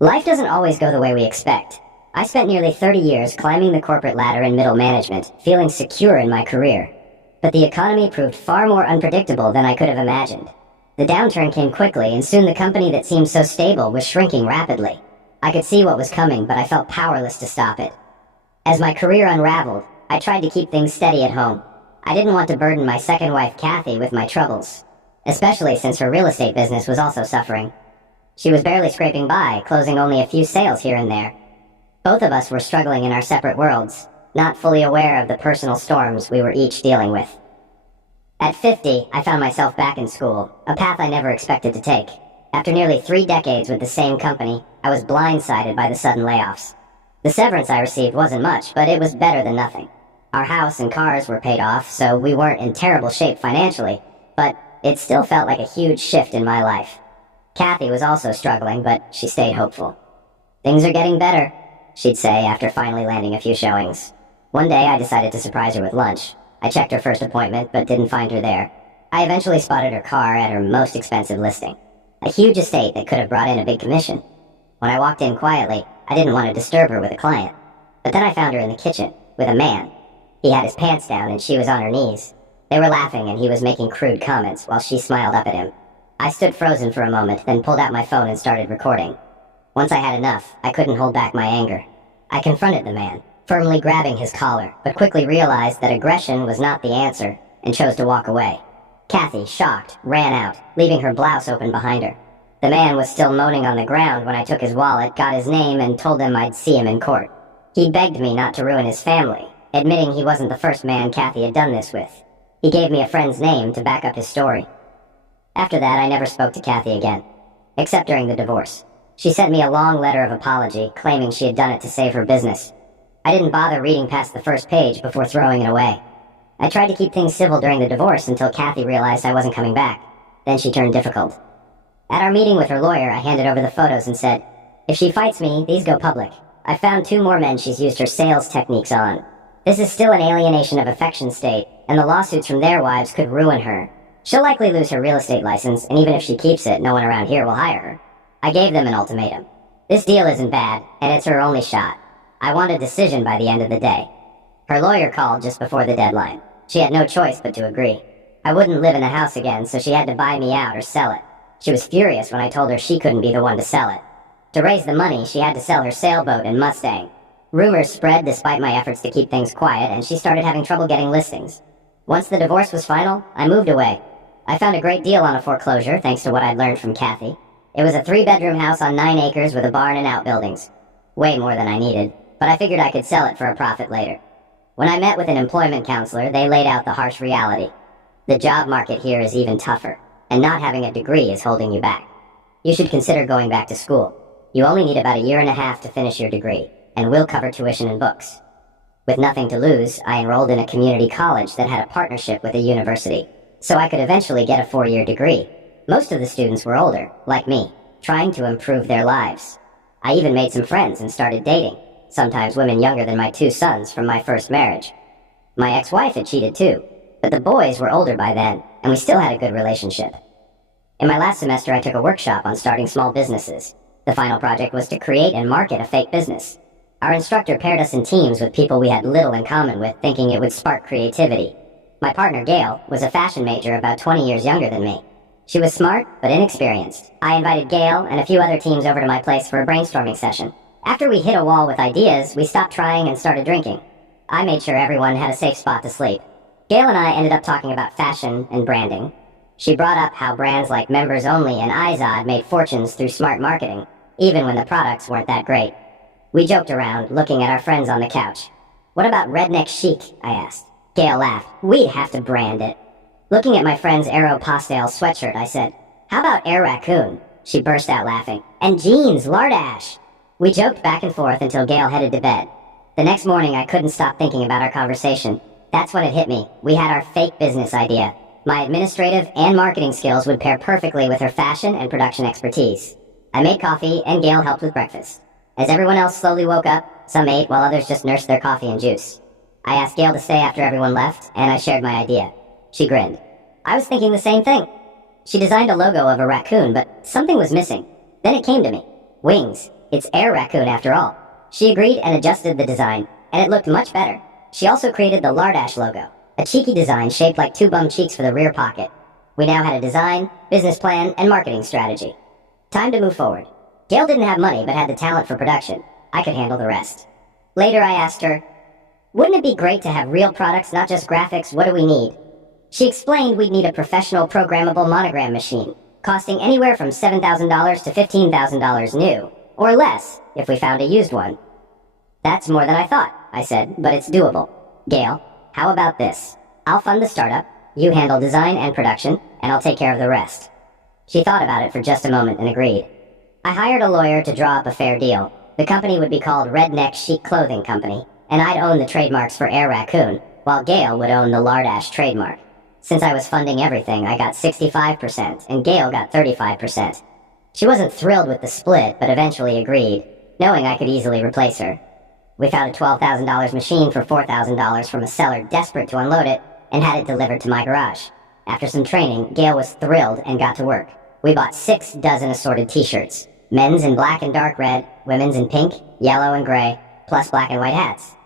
Life doesn't always go the way we expect. I spent nearly 30 years climbing the corporate ladder in middle management, feeling secure in my career. But the economy proved far more unpredictable than I could have imagined. The downturn came quickly, and soon the company that seemed so stable was shrinking rapidly. I could see what was coming, but I felt powerless to stop it. As my career unraveled, I tried to keep things steady at home. I didn't want to burden my second wife, Kathy, with my troubles, especially since her real estate business was also suffering. She was barely scraping by, closing only a few sales here and there. Both of us were struggling in our separate worlds, not fully aware of the personal storms we were each dealing with. At 50, I found myself back in school, a path I never expected to take. After nearly 3 decades with the same company, I was blindsided by the sudden layoffs. The severance I received wasn't much, but it was better than nothing. Our house and cars were paid off, so we weren't in terrible shape financially, but it still felt like a huge shift in my life. Kathy was also struggling, but she stayed hopeful. "Things are getting better," she'd say after finally landing a few showings. One day I decided to surprise her with lunch. I checked her first appointment, but didn't find her there. I eventually spotted her car at her most expensive listing, a huge estate that could have brought in a big commission. When I walked in quietly, I didn't want to disturb her with a client. But then I found her in the kitchen, with a man. He had his pants down and she was on her knees. They were laughing and he was making crude comments while she smiled up at him. I stood frozen for a moment, then pulled out my phone and started recording. Once I had enough, I couldn't hold back my anger. I confronted the man, firmly grabbing his collar, but quickly realized that aggression was not the answer, and chose to walk away. Kathy, shocked, ran out, leaving her blouse open behind her. The man was still moaning on the ground when I took his wallet, got his name, and told him I'd see him in court. He begged me not to ruin his family, admitting he wasn't the first man Kathy had done this with. He gave me a friend's name to back up his story. After that, I never spoke to Kathy again, except during the divorce. She sent me a long letter of apology, claiming she had done it to save her business. I didn't bother reading past the first page before throwing it away. I tried to keep things civil during the divorce until Kathy realized I wasn't coming back. Then she turned difficult. At our meeting with her lawyer, I handed over the photos and said, "If she fights me, these go public. I found 2 more men she's used her sales techniques on. This is still an alienation of affection state, and the lawsuits from their wives could ruin her. She'll likely lose her real estate license, and even if she keeps it, no one around here will hire her." I gave them an ultimatum. This deal isn't bad, and it's her only shot. I want a decision by the end of the day. Her lawyer called just before the deadline. She had no choice but to agree. I wouldn't live in the house again, so she had to buy me out or sell it. She was furious when I told her she couldn't be the one to sell it. To raise the money, she had to sell her sailboat and Mustang. Rumors spread despite my efforts to keep things quiet, and she started having trouble getting listings. Once the divorce was final, I moved away. I found a great deal on a foreclosure, thanks to what I'd learned from Kathy. It was a 3-bedroom house on 9 acres with a barn and outbuildings. Way more than I needed, but I figured I could sell it for a profit later. When I met with an employment counselor, they laid out the harsh reality. The job market here is even tougher, and not having a degree is holding you back. You should consider going back to school. You only need about 1.5 years to finish your degree, and we'll cover tuition and books. With nothing to lose, I enrolled in a community college that had a partnership with a university, so I could eventually get a 4-year degree. Most of the students were older, like me, trying to improve their lives. I even made some friends and started dating, sometimes women younger than my 2 sons from my first marriage. My ex-wife had cheated too, but the boys were older by then, and we still had a good relationship. In my last semester, I took a workshop on starting small businesses. The final project was to create and market a fake business. Our instructor paired us in teams with people we had little in common with, thinking it would spark creativity. My partner, Gail, was a fashion major about 20 years younger than me. She was smart, but inexperienced. I invited Gail and a few other teams over to my place for a brainstorming session. After we hit a wall with ideas, we stopped trying and started drinking. I made sure everyone had a safe spot to sleep. Gail and I ended up talking about fashion and branding. She brought up how brands like Members Only and Izod made fortunes through smart marketing, even when the products weren't that great. We joked around, looking at our friends on the couch. "What about redneck chic?" I asked. Gail laughed. "We'd have to brand it." Looking at my friend's Aeropostale sweatshirt, I said, "How about Air Raccoon?" She burst out laughing. "And jeans, lardash!" We joked back and forth until Gail headed to bed. The next morning, I couldn't stop thinking about our conversation. That's when it hit me. We had our fake business idea. My administrative and marketing skills would pair perfectly with her fashion and production expertise. I made coffee, and Gail helped with breakfast. As everyone else slowly woke up, some ate while others just nursed their coffee and juice. I asked Gail to stay after everyone left, and I shared my idea. She grinned. I was thinking the same thing. She designed a logo of a raccoon, but something was missing. Then it came to me. Wings. It's Air Raccoon after all. She agreed and adjusted the design, and it looked much better. She also created the Lardash logo, a cheeky design shaped like two bum cheeks for the rear pocket. We now had a design, business plan, and marketing strategy. Time to move forward. Gail didn't have money but had the talent for production. I could handle the rest. Later I asked her, "Wouldn't it be great to have real products, not just graphics? What do we need?" She explained we'd need a professional programmable monogram machine, costing anywhere from $7,000 to $15,000 new, or less if we found a used one. "That's more than I thought," I said, "but it's doable. Gail, how about this? I'll fund the startup, you handle design and production, and I'll take care of the rest." She thought about it for just a moment and agreed. I hired a lawyer to draw up a fair deal. The company would be called Redneck Chic Clothing Company, and I'd own the trademarks for Air Raccoon, while Gail would own the Lardash trademark. Since I was funding everything, I got 65%, and Gail got 35%. She wasn't thrilled with the split, but eventually agreed, knowing I could easily replace her. We found a $12,000 machine for $4,000 from a seller desperate to unload it, and had it delivered to my garage. After some training, Gail was thrilled and got to work. We bought 6 dozen assorted t-shirts, men's in black and dark red, women's in pink, yellow, and gray, plus black and white hats.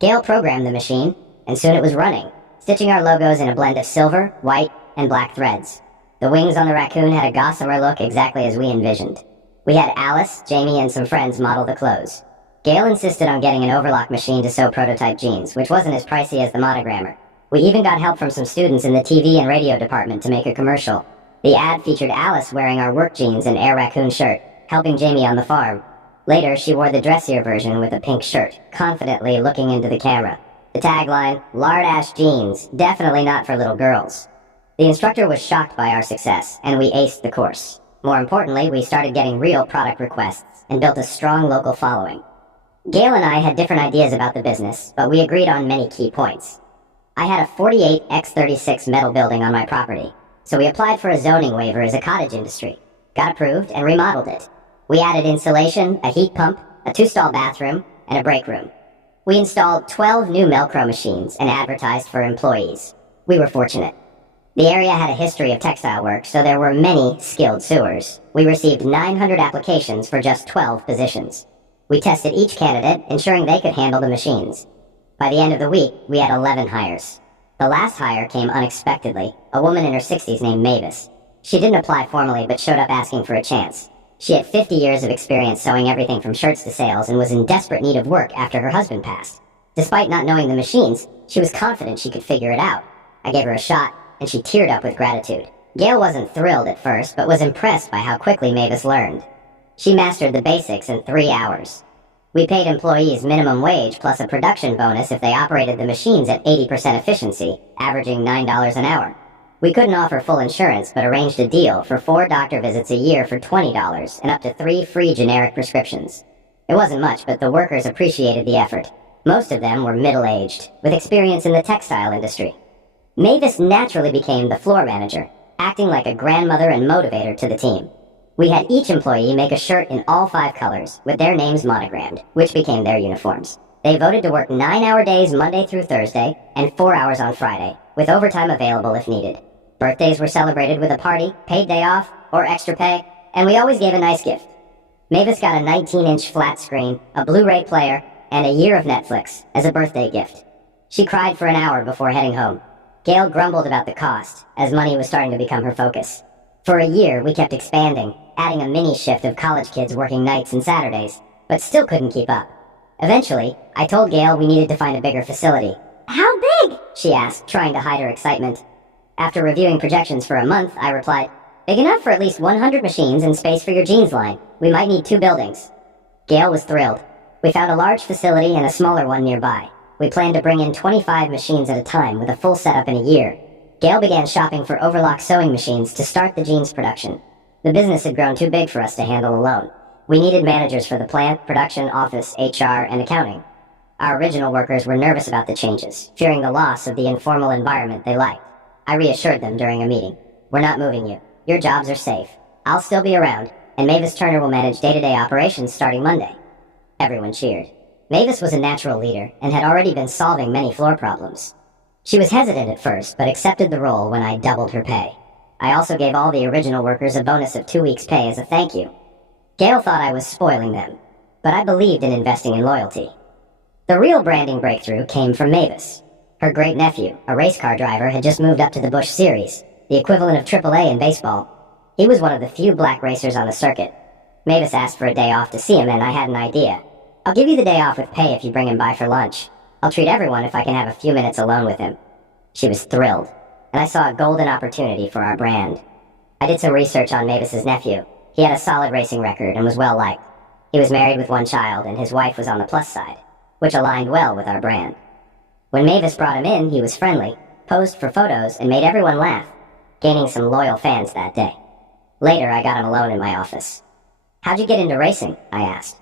Gail programmed the machine, and soon it was running, stitching our logos in a blend of silver, white, and black threads. The wings on the raccoon had a gossamer look exactly as we envisioned. We had Alice, Jamie, and some friends model the clothes. Gail insisted on getting an overlock machine to sew prototype jeans, which wasn't as pricey as the monogrammer. We even got help from some students in the TV and radio department to make a commercial. The ad featured Alice wearing our work jeans and Air Raccoon shirt, helping Jamie on the farm. Later, she wore the dressier version with a pink shirt, confidently looking into the camera. The tagline, "Lardash jeans, definitely not for little girls." The instructor was shocked by our success, and we aced the course. More importantly, we started getting real product requests and built a strong local following. Gail and I had different ideas about the business, but we agreed on many key points. I had a 48x36 metal building on my property, so we applied for a zoning waiver as a cottage industry, got approved, and remodeled it. We added insulation, a heat pump, a 2-stall bathroom, and a break room. We installed 12 new Melcro machines and advertised for employees. We were fortunate. The area had a history of textile work, so there were many skilled sewers. We received 900 applications for just 12 positions. We tested each candidate, ensuring they could handle the machines. By the end of the week, we had 11 hires. The last hire came unexpectedly, a woman in her 60s named Mavis. She didn't apply formally, but showed up asking for a chance. She had 50 years of experience sewing everything from shirts to sales and was in desperate need of work after her husband passed. Despite not knowing the machines, she was confident she could figure it out. I gave her a shot, and she teared up with gratitude. Gail wasn't thrilled at first, but was impressed by how quickly Mavis learned. She mastered the basics in 3 hours. We paid employees minimum wage plus a production bonus if they operated the machines at 80% efficiency, averaging $9 an hour. We couldn't offer full insurance, but arranged a deal for 4 doctor visits a year for $20 and up to 3 free generic prescriptions. It wasn't much, but the workers appreciated the effort. Most of them were middle-aged, with experience in the textile industry. Mavis naturally became the floor manager, acting like a grandmother and motivator to the team. We had each employee make a shirt in all 5 colors, with their names monogrammed, which became their uniforms. They voted to work 9-hour days Monday through Thursday, and 4 hours on Friday, with overtime available if needed. Birthdays were celebrated with a party, paid day off, or extra pay, and we always gave a nice gift. Mavis got a 19-inch flat screen, a Blu-ray player, and a year of Netflix as a birthday gift. She cried for an hour before heading home. Gail grumbled about the cost, as money was starting to become her focus. For a year, we kept expanding, adding a mini shift of college kids working nights and Saturdays, but still couldn't keep up. Eventually, I told Gail we needed to find a bigger facility. "How big?" she asked, trying to hide her excitement. After reviewing projections for a month, I replied, "Big enough for at least 100 machines and space for your jeans line. We might need 2 buildings." Gail was thrilled. We found a large facility and a smaller one nearby. We planned to bring in 25 machines at a time with a full setup in a year. Gail began shopping for overlock sewing machines to start the jeans production. The business had grown too big for us to handle alone. We needed managers for the plant, production, office, HR, and accounting. Our original workers were nervous about the changes, fearing the loss of the informal environment they liked. I reassured them during a meeting. "We're not moving you. Your jobs are safe. I'll still be around, and Mavis Turner will manage day-to-day operations starting Monday." Everyone cheered. Mavis was a natural leader and had already been solving many floor problems. She was hesitant at first, but accepted the role when I doubled her pay. I also gave all the original workers a bonus of 2 weeks' pay as a thank you. Gail thought I was spoiling them, but I believed in investing in loyalty. The real branding breakthrough came from Mavis. Her great-nephew, a race car driver, had just moved up to the Busch Series, the equivalent of AAA in baseball. He was one of the few black racers on the circuit. Mavis asked for a day off to see him, and I had an idea. I'll give you the day off with pay if you bring him by for lunch. I'll treat everyone if I can have a few minutes alone with him. She was thrilled, and I saw a golden opportunity for our brand. I did some research on Mavis's nephew. He had a solid racing record and was well-liked. He was married with one child, and his wife was on the plus side, which aligned well with our brand. When Mavis brought him in, he was friendly, posed for photos, and made everyone laugh, gaining some loyal fans that day. Later, I got him alone in my office. "How'd you get into racing?" I asked.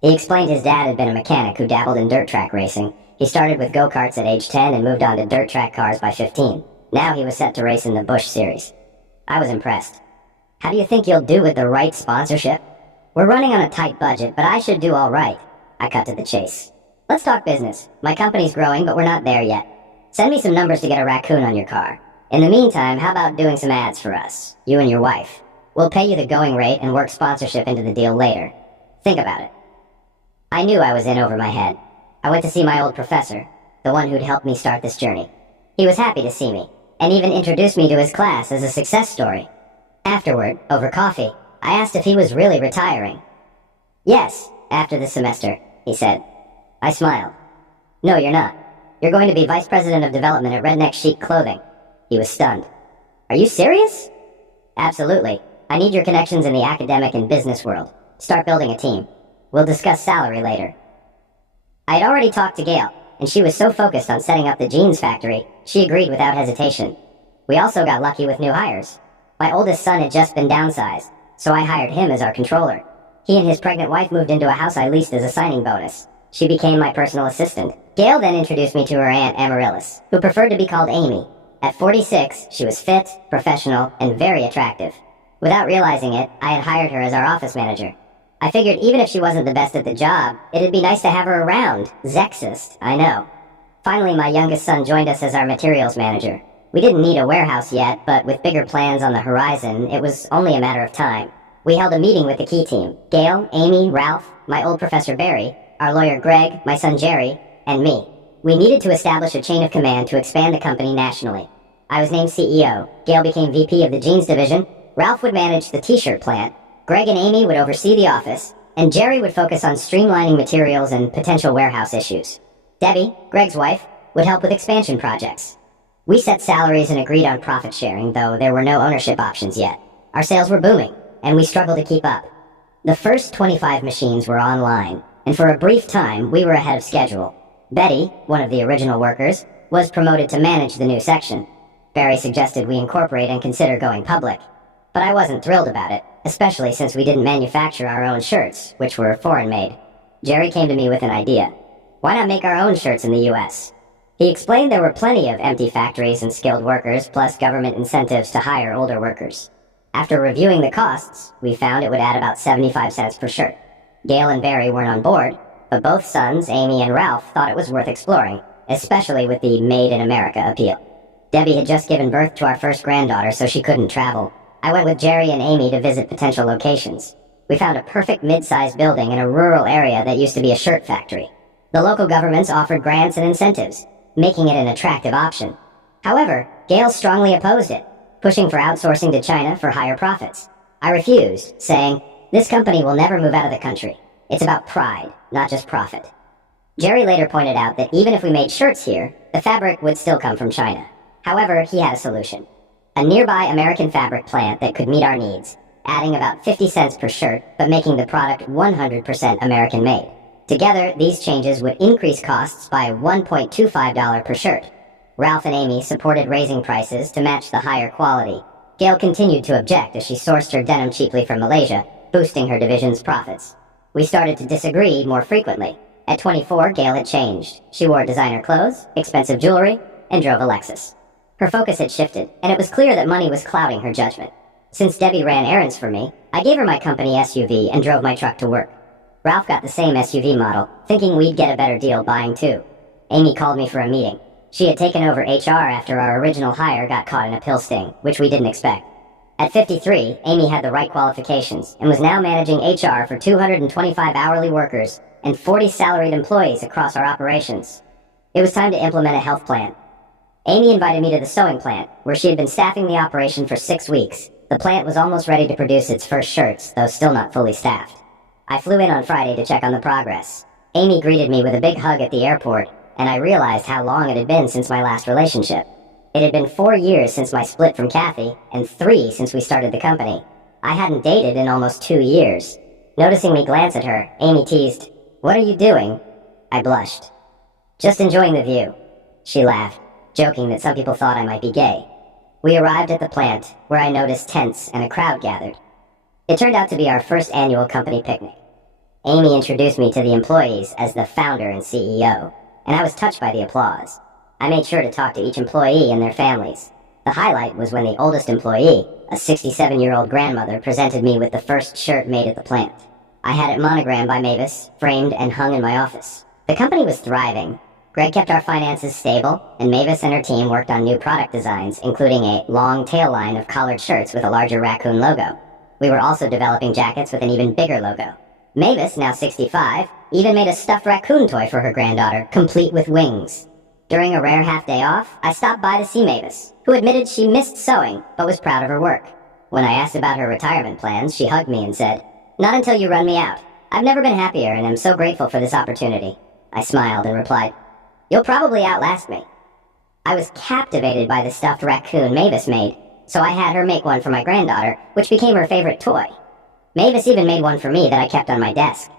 He explained his dad had been a mechanic who dabbled in dirt track racing. He started with go-karts at age 10 and moved on to dirt track cars by 15. Now he was set to race in the Busch Series. I was impressed. "How do you think you'll do with the right sponsorship?" "We're running on a tight budget, but I should do all right." I cut to the chase. "Let's talk business. My company's growing, but we're not there yet. Send me some numbers to get a raccoon on your car. In the meantime, how about doing some ads for us, you and your wife? We'll pay you the going rate and work sponsorship into the deal later. Think about it." I knew I was in over my head. I went to see my old professor, the one who'd helped me start this journey. He was happy to see me, and even introduced me to his class as a success story. Afterward, over coffee, I asked if he was really retiring. "Yes, after this semester," he said. I smiled. "No, you're not. You're going to be Vice President of Development at Redneck Chic Clothing." He was stunned. "Are you serious?" "Absolutely. I need your connections in the academic and business world. Start building a team. We'll discuss salary later." I had already talked to Gail, and she was so focused on setting up the jeans factory, she agreed without hesitation. We also got lucky with new hires. My oldest son had just been downsized, so I hired him as our controller. He and his pregnant wife moved into a house I leased as a signing bonus. She became my personal assistant. Gail then introduced me to her aunt Amaryllis, who preferred to be called Amy. At 46, she was fit, professional, and very attractive. Without realizing it, I had hired her as our office manager. I figured even if she wasn't the best at the job, it'd be nice to have her around. Sexist, I know. Finally, my youngest son joined us as our materials manager. We didn't need a warehouse yet, but with bigger plans on the horizon, it was only a matter of time. We held a meeting with the key team: Gail, Amy, Ralph, my old professor Barry, our lawyer Greg, my son Jerry, and me. We needed to establish a chain of command to expand the company nationally. I was named CEO, Gail became VP of the jeans division, Ralph would manage the t-shirt plant, Greg and Amy would oversee the office, and Jerry would focus on streamlining materials and potential warehouse issues. Debbie, Greg's wife, would help with expansion projects. We set salaries and agreed on profit sharing, though there were no ownership options yet. Our sales were booming, and we struggled to keep up. The first 25 machines were online, and for a brief time, we were ahead of schedule. Betty, one of the original workers, was promoted to manage the new section. Barry suggested we incorporate and consider going public, but I wasn't thrilled about it, especially since we didn't manufacture our own shirts, which were foreign-made. Jerry came to me with an idea. Why not make our own shirts in the US? He explained there were plenty of empty factories and skilled workers, plus government incentives to hire older workers. After reviewing the costs, we found it would add about 75 cents per shirt. Gail and Barry weren't on board, but both sons, Amy and Ralph, thought it was worth exploring, especially with the Made in America appeal. Debbie had just given birth to our first granddaughter, so she couldn't travel. I went with Jerry and Amy to visit potential locations. We found a perfect mid-sized building in a rural area that used to be a shirt factory. The local governments offered grants and incentives, making it an attractive option. However, Gail strongly opposed it, pushing for outsourcing to China for higher profits. I refused, saying, "This company will never move out of the country. It's about pride, not just profit." Jerry later pointed out that even if we made shirts here, the fabric would still come from China. However, he had a solution. A nearby American fabric plant that could meet our needs, adding about 50 cents per shirt, but making the product 100% American-made. Together, these changes would increase costs by $1.25 per shirt. Ralph and Amy supported raising prices to match the higher quality. Gail continued to object as she sourced her denim cheaply from Malaysia, boosting her division's profits. We started to disagree more frequently. At 24, Gail had changed. She wore designer clothes, expensive jewelry, and drove a Lexus. Her focus had shifted, and it was clear that money was clouding her judgment. Since Debbie ran errands for me, I gave her my company SUV and drove my truck to work. Ralph got the same SUV model, thinking we'd get a better deal buying too. Amy called me for a meeting. She had taken over HR after our original hire got caught in a pill sting, which we didn't expect. At 53, Amy had the right qualifications and was now managing HR for 225 hourly workers and 40 salaried employees across our operations. It was time to implement a health plan. Amy invited me to the sewing plant, where she had been staffing the operation for 6 weeks. The plant was almost ready to produce its first shirts, though still not fully staffed. I flew in on Friday to check on the progress. Amy greeted me with a big hug at the airport, and I realized how long it had been since my last relationship. It had been 4 years since my split from Kathy, and 3 since we started the company. I hadn't dated in almost 2 years. Noticing me glance at her, Amy teased, "What are you doing?" I blushed. "Just enjoying the view." She laughed, joking that some people thought I might be gay. We arrived at the plant, where I noticed tents and a crowd gathered. It turned out to be our first annual company picnic. Amy introduced me to the employees as the founder and CEO, and I was touched by the applause. I made sure to talk to each employee and their families. The highlight was when the oldest employee, a 67-year-old grandmother, presented me with the first shirt made at the plant. I had it monogrammed by Mavis, framed and hung in my office. The company was thriving. Greg kept our finances stable, and Mavis and her team worked on new product designs, including a long tail line of collared shirts with a larger raccoon logo. We were also developing jackets with an even bigger logo. Mavis, now 65, even made a stuffed raccoon toy for her granddaughter, complete with wings. During a rare half-day off, I stopped by to see Mavis, who admitted she missed sewing, but was proud of her work. When I asked about her retirement plans, she hugged me and said, "Not until you run me out. I've never been happier and am so grateful for this opportunity." I smiled and replied, "You'll probably outlast me." I was captivated by the stuffed raccoon Mavis made, so I had her make one for my granddaughter, which became her favorite toy. Mavis even made one for me that I kept on my desk.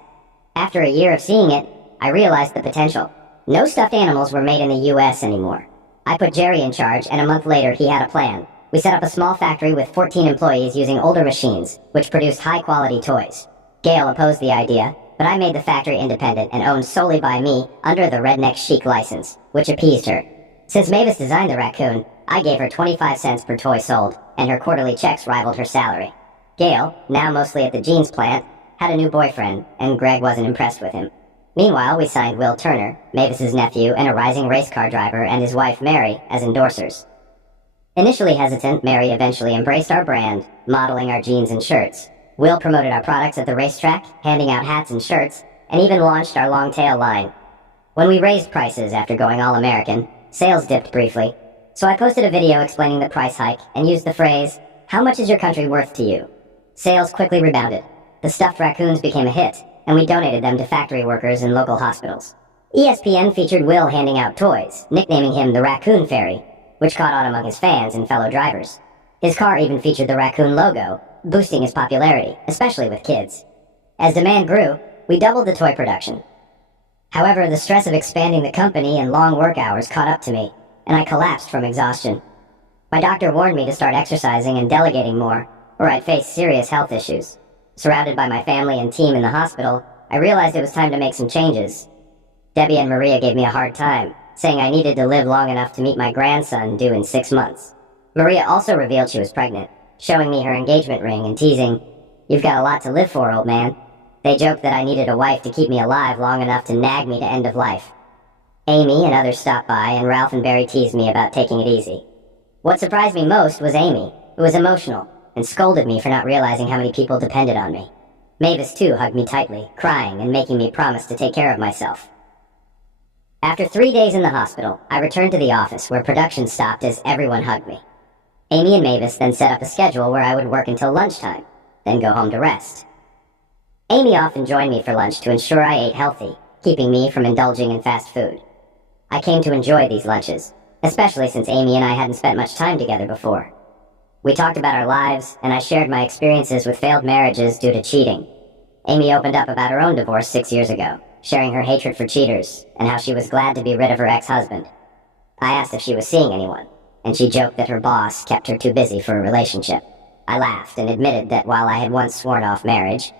After a year of seeing it, I realized the potential. No stuffed animals were made in the US anymore. I put Jerry in charge, and a month later he had a plan. We set up a small factory with 14 employees using older machines, which produced high-quality toys. Gail opposed the idea, but I made the factory independent and owned solely by me under the Redneck Chic license, which appeased her. Since Mavis designed the raccoon, I gave her 25 cents per toy sold, and her quarterly checks rivaled her salary. Gail, now mostly at the jeans plant, had a new boyfriend, and Greg wasn't impressed with him. Meanwhile, we signed Will Turner, Mavis's nephew and a rising race car driver, and his wife Mary as endorsers. Initially hesitant, Mary eventually embraced our brand, modeling our jeans and shirts. Will promoted our products at the racetrack, handing out hats and shirts, and even launched our long tail line. When we raised prices after going all-American, sales dipped briefly, so I posted a video explaining the price hike and used the phrase, "How much is your country worth to you?" Sales quickly rebounded. The stuffed raccoons became a hit, and we donated them to factory workers in local hospitals. ESPN featured Will handing out toys, nicknaming him the Raccoon Fairy, which caught on among his fans and fellow drivers. His car even featured the raccoon logo, boosting his popularity, especially with kids. As demand grew, we doubled the toy production. However, the stress of expanding the company and long work hours caught up to me, and I collapsed from exhaustion. My doctor warned me to start exercising and delegating more, or I'd face serious health issues. Surrounded by my family and team in the hospital, I realized it was time to make some changes. Debbie and Maria gave me a hard time, saying I needed to live long enough to meet my grandson due in 6 months. Maria also revealed she was pregnant, showing me her engagement ring and teasing, "You've got a lot to live for, old man." They joked that I needed a wife to keep me alive long enough to nag me to end of life. Amy and others stopped by, and Ralph and Barry teased me about taking it easy. What surprised me most was Amy, who was emotional, and scolded me for not realizing how many people depended on me. Mavis, too, hugged me tightly, crying and making me promise to take care of myself. After 3 days in the hospital, I returned to the office where production stopped as everyone hugged me. Amy and Mavis then set up a schedule where I would work until lunchtime, then go home to rest. Amy often joined me for lunch to ensure I ate healthy, keeping me from indulging in fast food. I came to enjoy these lunches, especially since Amy and I hadn't spent much time together before. We talked about our lives, and I shared my experiences with failed marriages due to cheating. Amy opened up about her own divorce 6 years ago, sharing her hatred for cheaters, and how she was glad to be rid of her ex-husband. I asked if she was seeing anyone, and she joked that her boss kept her too busy for a relationship. I laughed and admitted that while I had once sworn off marriage,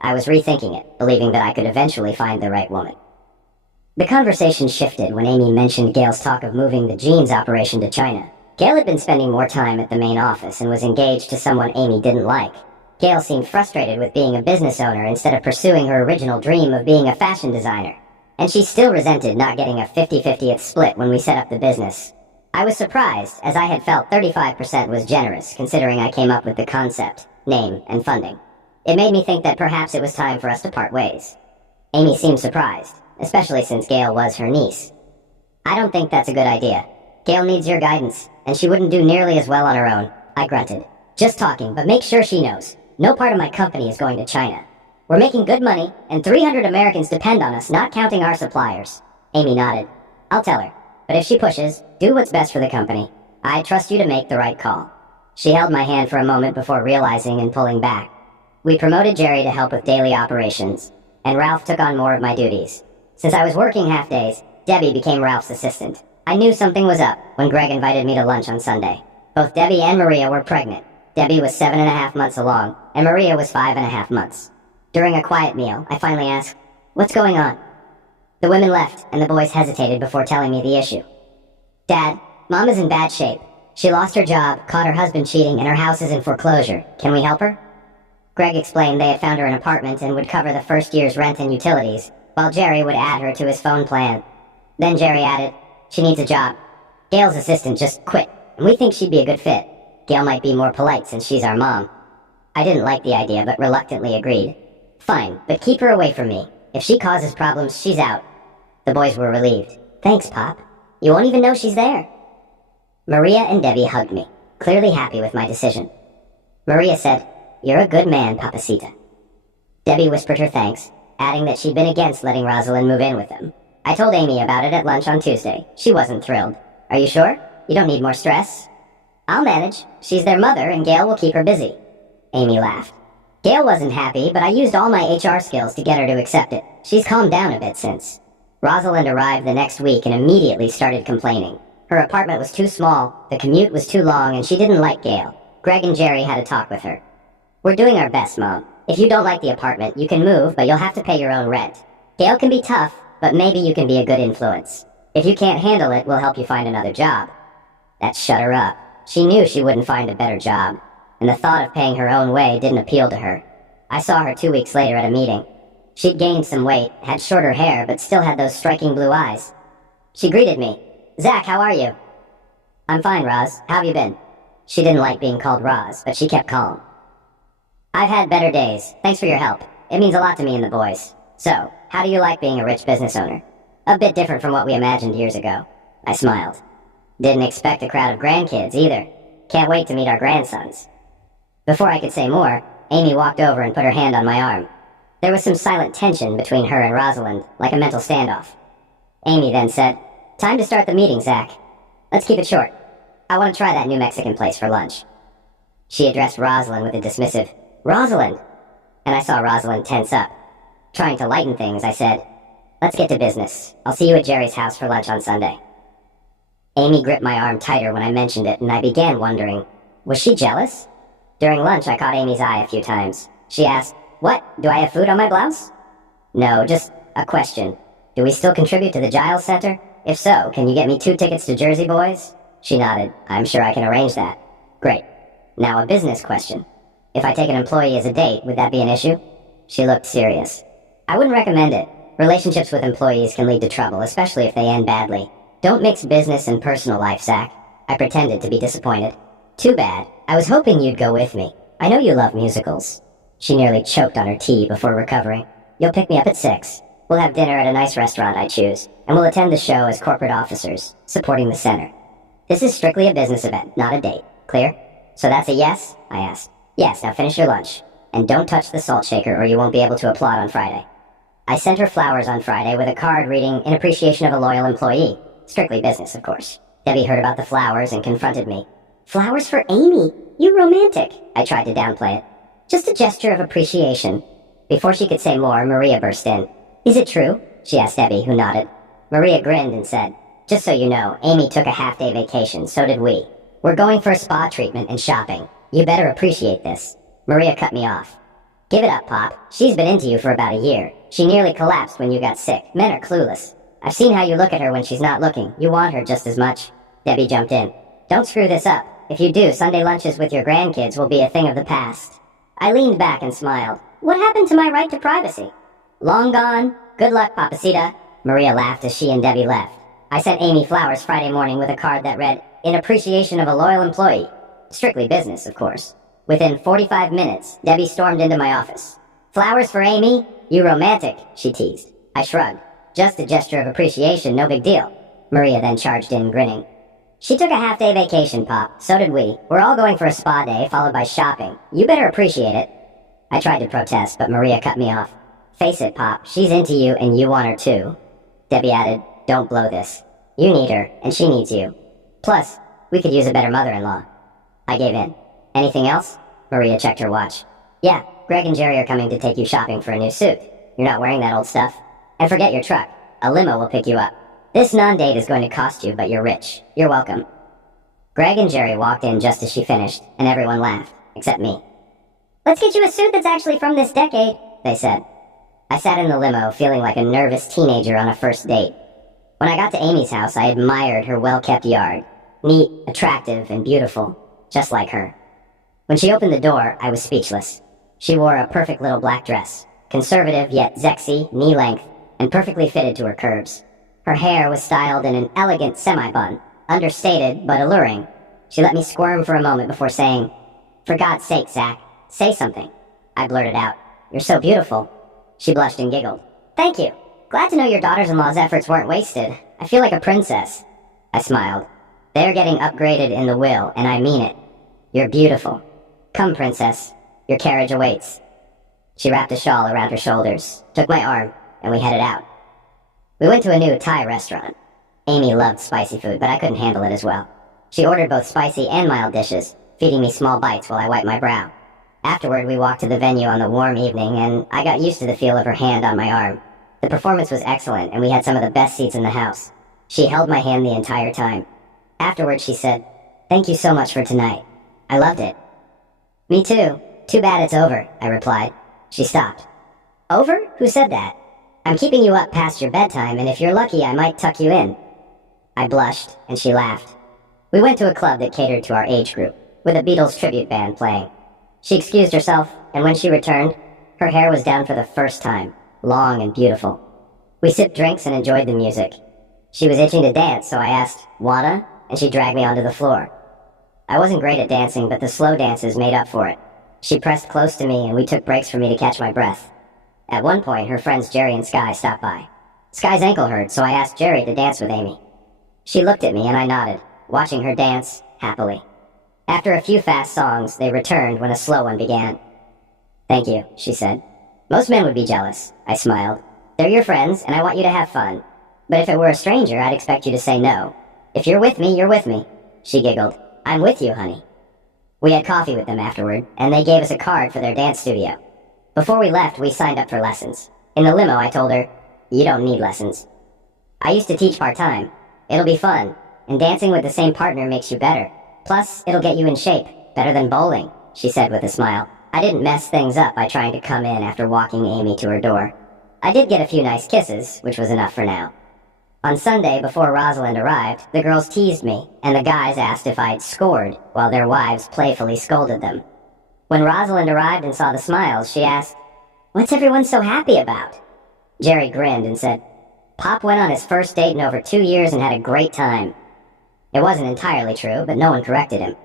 I was rethinking it, believing that I could eventually find the right woman. The conversation shifted when Amy mentioned Gail's talk of moving the jeans operation to China. Gail had been spending more time at the main office and was engaged to someone Amy didn't like. Gail seemed frustrated with being a business owner instead of pursuing her original dream of being a fashion designer. And she still resented not getting a 50-50th split when we set up the business. I was surprised, as I had felt 35% was generous, considering I came up with the concept, name, and funding. It made me think that perhaps it was time for us to part ways. Amy seemed surprised, especially since Gail was her niece. I don't think that's a good idea. Gail needs your guidance, and she wouldn't do nearly as well on her own, I grunted. Just talking, but make sure she knows. No part of my company is going to China. We're making good money, and 300 Americans depend on us, not counting our suppliers. Amy nodded. I'll tell her, but if she pushes, do what's best for the company. I trust you to make the right call. She held my hand for a moment before realizing and pulling back. We promoted Jerry to help with daily operations, and Ralph took on more of my duties. Since I was working half days, Debbie became Ralph's assistant. I knew something was up when Greg invited me to lunch on Sunday. Both Debbie and Maria were pregnant. Debbie was 7.5 months along, and Maria was 5.5 months. During a quiet meal, I finally asked, "What's going on?" The women left, and the boys hesitated before telling me the issue. "Dad, Mom is in bad shape. She lost her job, caught her husband cheating, and her house is in foreclosure. Can we help her?" Greg explained they had found her an apartment and would cover the first year's rent and utilities, while Jerry would add her to his phone plan. Then Jerry added, "She needs a job. Gail's assistant just quit, and we think she'd be a good fit. Gail might be more polite since she's our mom." I didn't like the idea, but reluctantly agreed. "Fine, but keep her away from me. If she causes problems, she's out." The boys were relieved. "Thanks, Pop. You won't even know she's there." Maria and Debbie hugged me, clearly happy with my decision. Maria said, "You're a good man, Papacita." Debbie whispered her thanks, adding that she'd been against letting Rosalind move in with them. I told Amy about it at lunch on Tuesday. She wasn't thrilled. "Are you sure? You don't need more stress?" "I'll manage. She's their mother, and Gail will keep her busy." Amy laughed. Gail wasn't happy, but I used all my HR skills to get her to accept it. She's calmed down a bit since. Rosalind arrived the next week and immediately started complaining. Her apartment was too small, the commute was too long, and she didn't like Gail. Greg and Jerry had a talk with her. "We're doing our best, Mom. If you don't like the apartment, you can move, but you'll have to pay your own rent. Gail can be tough, but maybe you can be a good influence. If you can't handle it, we'll help you find another job." That shut her up. She knew she wouldn't find a better job, and the thought of paying her own way didn't appeal to her. I saw her 2 weeks later at a meeting. She'd gained some weight, had shorter hair, but still had those striking blue eyes. She greeted me. "Zach, how are you?" "I'm fine, Roz. How have you been?" She didn't like being called Roz, but she kept calm. "I've had better days. Thanks for your help. It means a lot to me and the boys. So, how do you like being a rich business owner?" "A bit different from what we imagined years ago." I smiled. "Didn't expect a crowd of grandkids, either. Can't wait to meet our grandsons." Before I could say more, Amy walked over and put her hand on my arm. There was some silent tension between her and Rosalind, like a mental standoff. Amy then said, "Time to start the meeting, Zach. Let's keep it short. I want to try that new Mexican place for lunch." She addressed Rosalind with a dismissive, "Rosalind!" And I saw Rosalind tense up. Trying to lighten things, I said, "Let's get to business. I'll see you at Jerry's house for lunch on Sunday." Amy gripped my arm tighter when I mentioned it, and I began wondering, was she jealous? During lunch, I caught Amy's eye a few times. She asked, "What? Do I have food on my blouse?" "No, just a question. Do we still contribute to the Giles Center? If so, can you get me 2 tickets to Jersey Boys?" She nodded. "I'm sure I can arrange that." "Great. Now a business question. If I take an employee as a date, would that be an issue?" She looked serious. "I wouldn't recommend it. Relationships with employees can lead to trouble, especially if they end badly. Don't mix business and personal life, Zach." I pretended to be disappointed. "Too bad. I was hoping you'd go with me. I know you love musicals." She nearly choked on her tea before recovering. "You'll pick me up at 6. We'll have dinner at a nice restaurant I choose, and we'll attend the show as corporate officers, supporting the center. This is strictly a business event, not a date. Clear?" "So that's a yes?" I asked. "Yes, now finish your lunch. And don't touch the salt shaker or you won't be able to applaud on Friday." I sent her flowers on Friday with a card reading, "In appreciation of a loyal employee." Strictly business, of course. Debbie heard about the flowers and confronted me. "Flowers for Amy? You romantic." I tried to downplay it. "Just a gesture of appreciation." Before she could say more, Maria burst in. "Is it true?" she asked Debbie, who nodded. Maria grinned and said, "Just so you know, Amy took a half-day vacation, so did we. We're going for a spa treatment and shopping. You better appreciate this." Maria cut me off. "Give it up, Pop. She's been into you for about a year. She nearly collapsed when you got sick. Men are clueless. I've seen how you look at her when she's not looking. You want her just as much." Debbie jumped in. "Don't screw this up. If you do, Sunday lunches with your grandkids will be a thing of the past." I leaned back and smiled. "What happened to my right to privacy?" "Long gone. Good luck, Papacita." Maria laughed as she and Debbie left. I sent Amy flowers Friday morning with a card that read, "In appreciation of a loyal employee." Strictly business, of course. Within 45 minutes, Debbie stormed into my office. "Flowers for Amy? You romantic," she teased. I shrugged. "Just a gesture of appreciation, no big deal." Maria then charged in, grinning. "She took a half-day vacation, Pop. So did we. We're all going for a spa day, followed by shopping. You better appreciate it." I tried to protest, but Maria cut me off. "Face it, Pop, she's into you and you want her too." Debbie added, "Don't blow this. You need her, and she needs you. Plus, we could use a better mother-in-law." I gave in. "Anything else?" Maria checked her watch. "Yeah, Greg and Jerry are coming to take you shopping for a new suit. You're not wearing that old stuff. And forget your truck. A limo will pick you up. This non-date is going to cost you, but you're rich. You're welcome." Greg and Jerry walked in just as she finished, and everyone laughed, except me. "Let's get you a suit that's actually from this decade," they said. I sat in the limo, feeling like a nervous teenager on a first date. When I got to Amy's house, I admired her well-kept yard. Neat, attractive, and beautiful, just like her. When she opened the door, I was speechless. She wore a perfect little black dress, conservative yet sexy, knee-length, and perfectly fitted to her curves. Her hair was styled in an elegant semi-bun, understated but alluring. She let me squirm for a moment before saying, "For God's sake, Zach, say something." I blurted out, "You're so beautiful." She blushed and giggled. "Thank you. Glad to know your daughters-in-law's efforts weren't wasted. I feel like a princess." I smiled. "They're getting upgraded in the will, and I mean it. You're beautiful. Come, princess. Your carriage awaits." She wrapped a shawl around her shoulders, took my arm, and we headed out. We went to a new Thai restaurant. Amy loved spicy food, but I couldn't handle it as well. She ordered both spicy and mild dishes, feeding me small bites while I wiped my brow. Afterward, we walked to the venue on the warm evening, and I got used to the feel of her hand on my arm. The performance was excellent, and we had some of the best seats in the house. She held my hand the entire time. Afterward, she said, "Thank you so much for tonight. I loved it." "Me too. Too bad it's over," I replied. She stopped. "Over? Who said that? I'm keeping you up past your bedtime, and if you're lucky, I might tuck you in." I blushed, and she laughed. We went to a club that catered to our age group, with a Beatles tribute band playing. She excused herself, and when she returned, her hair was down for the first time, long and beautiful. We sipped drinks and enjoyed the music. She was itching to dance, so I asked, "Wanna?" and she dragged me onto the floor. I wasn't great at dancing, but the slow dances made up for it. She pressed close to me, and we took breaks for me to catch my breath. At one point, her friends Jerry and Sky stopped by. Sky's ankle hurt, so I asked Jerry to dance with Amy. She looked at me, and I nodded, watching her dance happily. After a few fast songs, they returned when a slow one began. "Thank you," she said. "Most men would be jealous," I smiled. "They're your friends, and I want you to have fun. But if it were a stranger, I'd expect you to say no. If you're with me, you're with me." She giggled. "I'm with you, honey." We had coffee with them afterward, and they gave us a card for their dance studio. Before we left, we signed up for lessons. In the limo, I told her, "You don't need lessons. I used to teach part-time. It'll be fun, and dancing with the same partner makes you better. Plus, it'll get you in shape, better than bowling," she said with a smile. I didn't mess things up by trying to come in after walking Amy to her door. I did get a few nice kisses, which was enough for now. On Sunday, before Rosalind arrived, the girls teased me, and the guys asked if I'd scored, while their wives playfully scolded them. When Rosalind arrived and saw the smiles, she asked, "What's everyone so happy about?" Jerry grinned and said, "Pop went on his first date in over 2 years and had a great time." It wasn't entirely true, but no one corrected him.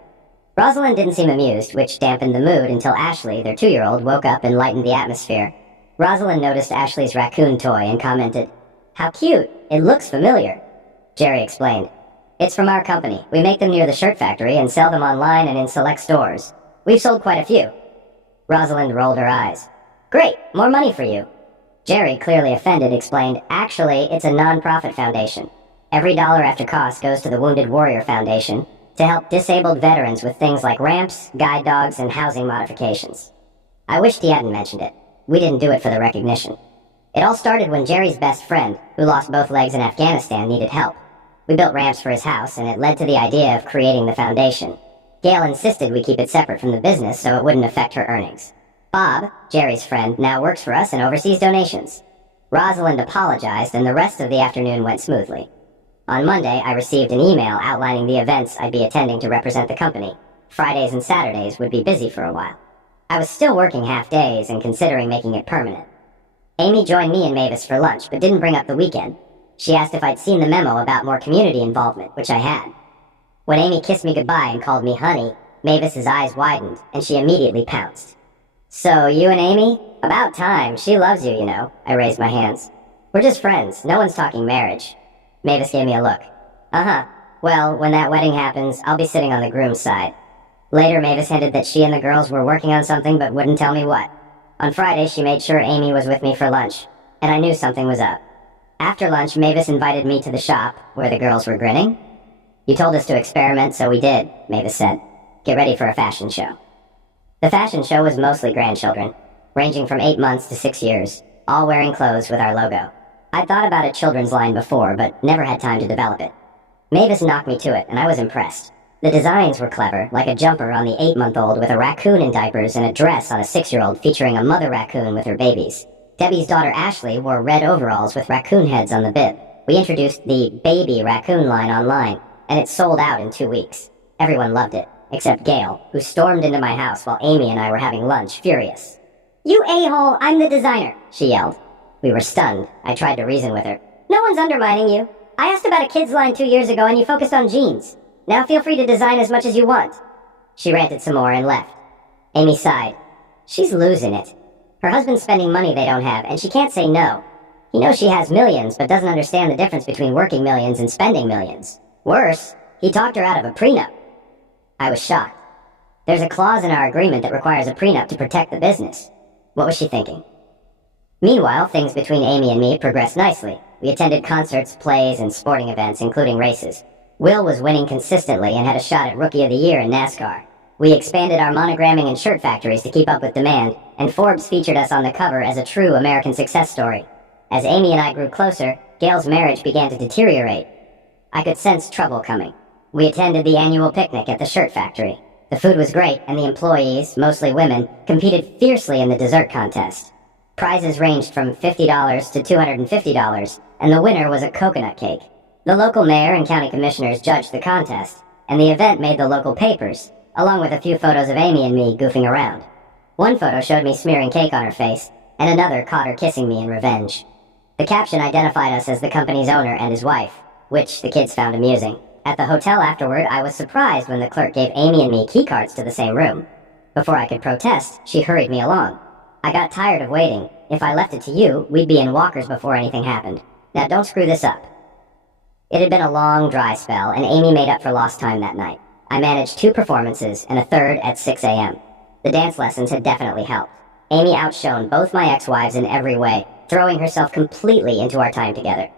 Rosalind didn't seem amused, which dampened the mood until Ashley, their 2-year-old, woke up and lightened the atmosphere. Rosalind noticed Ashley's raccoon toy and commented, "How cute, it looks familiar." Jerry explained, "It's from our company. We make them near the shirt factory and sell them online and in select stores. We've sold quite a few." Rosalind rolled her eyes. "Great, more money for you." Jerry, clearly offended, explained, "Actually, it's a non-profit foundation. Every dollar after cost goes to the Wounded Warrior Foundation to help disabled veterans with things like ramps, guide dogs, and housing modifications." I wished he hadn't mentioned it. We didn't do it for the recognition. It all started when Jerry's best friend, who lost both legs in Afghanistan, needed help. We built ramps for his house, and it led to the idea of creating the foundation. Gail insisted we keep it separate from the business so it wouldn't affect her earnings. Bob, Jerry's friend, now works for us and oversees donations. Rosalind apologized, and the rest of the afternoon went smoothly. On Monday, I received an email outlining the events I'd be attending to represent the company. Fridays and Saturdays would be busy for a while. I was still working half days and considering making it permanent. Amy joined me and Mavis for lunch, but didn't bring up the weekend. She asked if I'd seen the memo about more community involvement, which I had. When Amy kissed me goodbye and called me honey, Mavis's eyes widened, and she immediately pounced. So, you and Amy? About time. She loves you, you know. I raised my hands. We're just friends. No one's talking marriage. Mavis gave me a look. Uh-huh. Well, when that wedding happens, I'll be sitting on the groom's side. Later, Mavis hinted that she and the girls were working on something but wouldn't tell me what. On Friday, she made sure Amy was with me for lunch, and I knew something was up. After lunch, Mavis invited me to the shop, where the girls were grinning. You told us to experiment, so we did, Mavis said. Get ready for a fashion show. The fashion show was mostly grandchildren, ranging from 8 months to 6 years, all wearing clothes with our logo. I'd thought about a children's line before, but never had time to develop it. Mavis knocked me to it, and I was impressed. The designs were clever, like a jumper on the 8-month-old with a raccoon in diapers and a dress on a 6-year-old featuring a mother raccoon with her babies. Debbie's daughter Ashley wore red overalls with raccoon heads on the bib. We introduced the baby raccoon line online, and it sold out in 2 weeks. Everyone loved it, except Gail, who stormed into my house while Amy and I were having lunch, furious. You a-hole, I'm the designer, she yelled. We were stunned. I tried to reason with her. No one's undermining you. I asked about a kids line 2 years ago and you focused on jeans. Now feel free to design as much as you want. She ranted some more and left. Amy sighed. She's losing it. Her husband's spending money they don't have, and she can't say no. He knows she has millions, but doesn't understand the difference between working millions and spending millions. Worse, he talked her out of a prenup. I was shocked. There's a clause in our agreement that requires a prenup to protect the business. What was she thinking? Meanwhile, things between Amy and me progressed nicely. We attended concerts, plays, and sporting events, including races. Will was winning consistently and had a shot at Rookie of the Year in NASCAR. We expanded our monogramming and shirt factories to keep up with demand, and Forbes featured us on the cover as a true American success story. As Amy and I grew closer, Gail's marriage began to deteriorate. I could sense trouble coming. We attended the annual picnic at the shirt factory. The food was great, and the employees, mostly women, competed fiercely in the dessert contest. Prizes ranged from $50 to $250, and the winner was a coconut cake. The local mayor and county commissioners judged the contest, and the event made the local papers, along with a few photos of Amy and me goofing around. One photo showed me smearing cake on her face, and another caught her kissing me in revenge. The caption identified us as the company's owner and his wife, which the kids found amusing. At the hotel afterward, I was surprised when the clerk gave Amy and me keycards to the same room. Before I could protest, she hurried me along. I got tired of waiting. If I left it to you, we'd be in walkers before anything happened. Now don't screw this up. It had been a long, dry spell, and Amy made up for lost time that night. I managed 2 performances and a third at 6 a.m. The dance lessons had definitely helped. Amy outshone both my ex-wives in every way, throwing herself completely into our time together.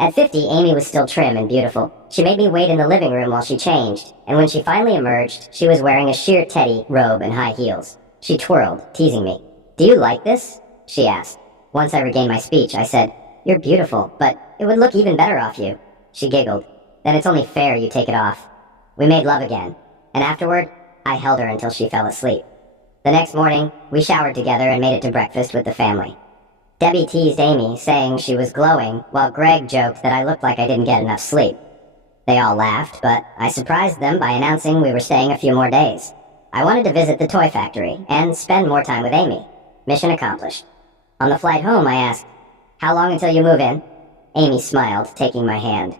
At 50, Amy was still trim and beautiful. She made me wait in the living room while she changed, and when she finally emerged, she was wearing a sheer teddy robe and high heels. She twirled, teasing me. Do you like this? She asked. Once I regained my speech, I said, You're beautiful, but it would look even better off you. She giggled. Then it's only fair you take it off. We made love again, and afterward, I held her until she fell asleep. The next morning, we showered together and made it to breakfast with the family. Debbie teased Amy, saying she was glowing, while Greg joked that I looked like I didn't get enough sleep. They all laughed, but I surprised them by announcing we were staying a few more days. I wanted to visit the toy factory and spend more time with Amy. Mission accomplished. On the flight home, I asked, How long until you move in? Amy smiled, taking my hand.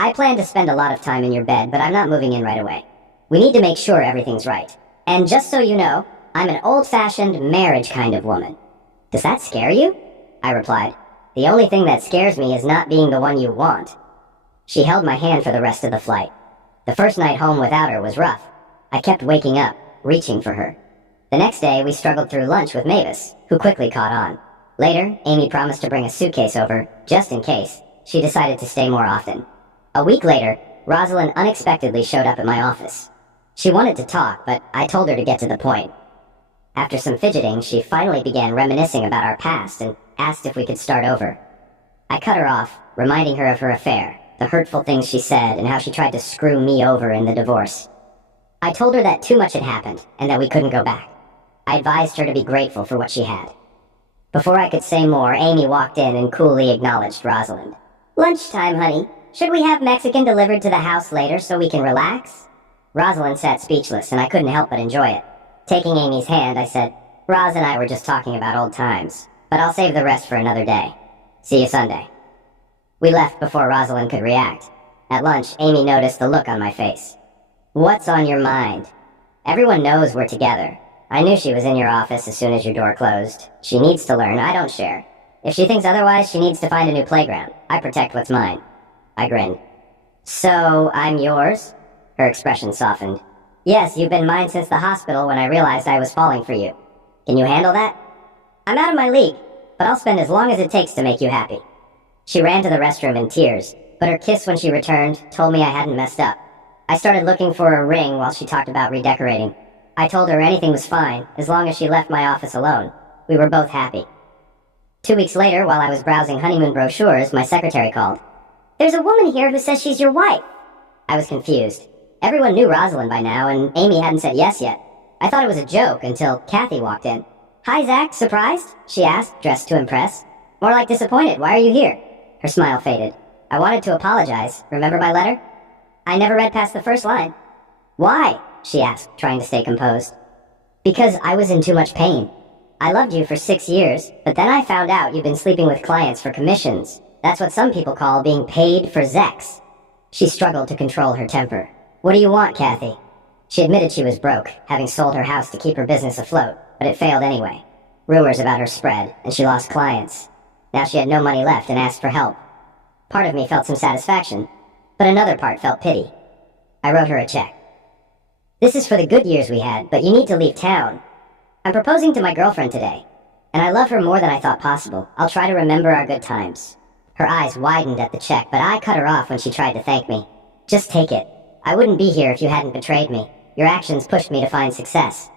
I plan to spend a lot of time in your bed, but I'm not moving in right away. We need to make sure everything's right. And just so you know, I'm an old-fashioned marriage kind of woman. Does that scare you? I replied. The only thing that scares me is not being the one you want. She held my hand for the rest of the flight. The first night home without her was rough. I kept waking up, reaching for her. The next day, we struggled through lunch with Mavis, who quickly caught on. Later, Amy promised to bring a suitcase over, just in case. She decided to stay more often. A week later, Rosalind unexpectedly showed up at my office. She wanted to talk, but I told her to get to the point. After some fidgeting, she finally began reminiscing about our past and asked if we could start over. I cut her off, reminding her of her affair, the hurtful things she said, and how she tried to screw me over in the divorce. I told her that too much had happened, and that we couldn't go back. I advised her to be grateful for what she had. Before I could say more, Amy walked in and coolly acknowledged Rosalind. Lunchtime, honey. Should we have Mexican delivered to the house later so we can relax? Rosalind sat speechless, and I couldn't help but enjoy it. Taking Amy's hand, I said, Roz and I were just talking about old times, but I'll save the rest for another day. See you Sunday. We left before Rosalind could react. At lunch, Amy noticed the look on my face. What's on your mind? Everyone knows we're together. I knew she was in your office as soon as your door closed. She needs to learn. I don't share. If she thinks otherwise, she needs to find a new playground. I protect what's mine. I grinned. So, I'm yours? Her expression softened. Yes, you've been mine since the hospital when I realized I was falling for you. Can you handle that? I'm out of my league, but I'll spend as long as it takes to make you happy. She ran to the restroom in tears, but her kiss when she returned told me I hadn't messed up. I started looking for a ring while she talked about redecorating. I told her anything was fine, as long as she left my office alone. We were both happy. 2 weeks later, while I was browsing honeymoon brochures, my secretary called. There's a woman here who says she's your wife. I was confused. Everyone knew Rosalind by now, and Amy hadn't said yes yet. I thought it was a joke until Kathy walked in. Hi, Zach, surprised? She asked, dressed to impress. More like disappointed. Why are you here? Her smile faded. I wanted to apologize. Remember my letter? I never read past the first line. Why? She asked, trying to stay composed. Because I was in too much pain. I loved you for 6 years, but then I found out you've been sleeping with clients for commissions. That's what some people call being paid for sex. She struggled to control her temper. What do you want, Kathy? She admitted she was broke, having sold her house to keep her business afloat, but it failed anyway. Rumors about her spread, and she lost clients. Now she had no money left and asked for help. Part of me felt some satisfaction, but another part felt pity. I wrote her a check. This is for the good years we had, but you need to leave town. I'm proposing to my girlfriend today, and I love her more than I thought possible. I'll try to remember our good times. Her eyes widened at the check, but I cut her off when she tried to thank me. Just take it. I wouldn't be here if you hadn't betrayed me. Your actions pushed me to find success.